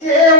Yeah.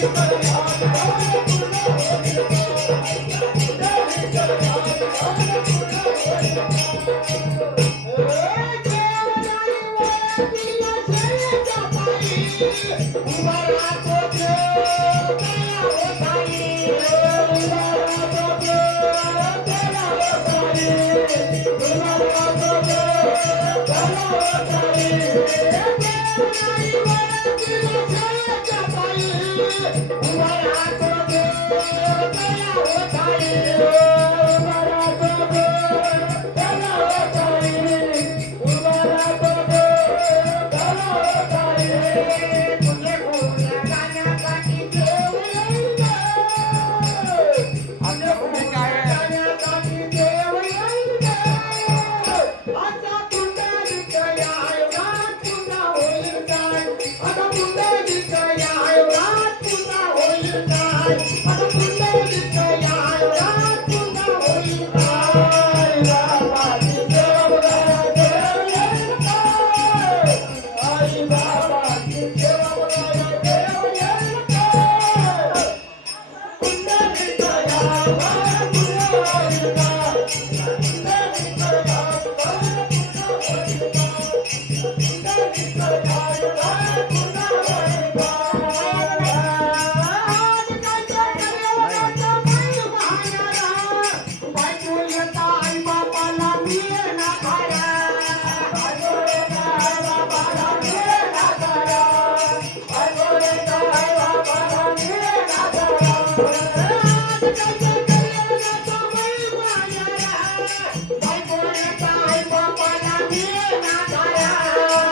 Música পাইব না পাইব পালা দিয়ে না পায়া